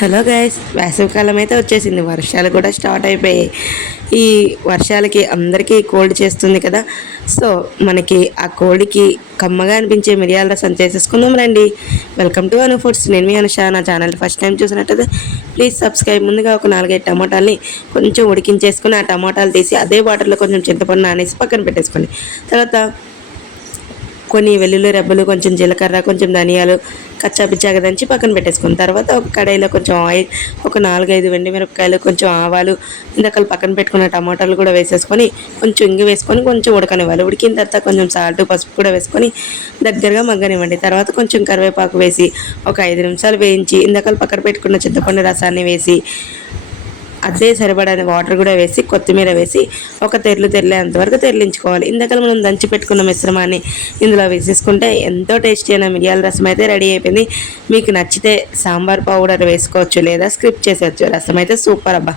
Hello guys, వేసవికాలం అయితే వచ్చేసింది. వర్షాలు కూడా స్టార్ట్ అయిపోయాయి. ఈ వర్షాలకి అందరికీ కోల్డ్ చేస్తుంది కదా. సో మనకి ఆ కోల్డ్కి కమ్మగా అనిపించే మిరియాల రసం చేసేసుకుందాం రండి. Welcome to Anu foods. నేను మీ అనుష. నా ఛానల్ ఫస్ట్ టైం చూసినట్టయితే ప్లీజ్ సబ్స్క్రైబ్. ముందుగా ఒక 4-5 టమాటాలని కొంచెం ఉడికించేసుకుని ఆ టమాటాలు తీసి అదే వాటర్లో కొంచెం చింతపండు నానేసి పక్కన పెట్టేసుకోండి. తర్వాత కొన్ని వెల్లుల్లి రెబ్బలు, కొంచెం జీలకర్ర, కొంచెం ధనియాలు కచ్చాపిచ్చాగా దంచి పక్కన పెట్టేసుకుని తర్వాత ఒక కడాయిలో కొంచెం ఆయిల్, ఒక 4-5 మిరపకాయలు, కొంచెం ఆవాలు, ఇందాక పక్కన పెట్టుకున్న టమాటాలు కూడా వేసేసుకొని కొంచెం ఇంగు వేసుకొని కొంచెం ఉడకనివ్వాలి. ఉడికిన తర్వాత కొంచెం సాల్ట్, పసుపు కూడా వేసుకొని దగ్గరగా మగ్గనివ్వండి. తర్వాత కొంచెం కరివేపాకు వేసి ఒక 5 నిమిషాలు వేయించి ఇందాక పక్కన పెట్టుకున్న చింతపండు రసాన్ని వేసి అదే సరిపడని వాటర్ కూడా వేసి కొత్తిమీర వేసి ఒక తెరలేంత వరకు తెరలించుకోవాలి. ఇందాక మనం దంచి పెట్టుకున్న మిశ్రమాన్ని ఇందులో వేసేసుకుంటే ఎంతో టేస్టీ అయిన మిరియాల రసం అయితే రెడీ అయిపోయింది. మీకు నచ్చితే సాంబార్ పౌడర్ వేసుకోవచ్చు లేదా స్కిప్ చేసేయచ్చు. రసం అయితే సూపర్ అబ్బా.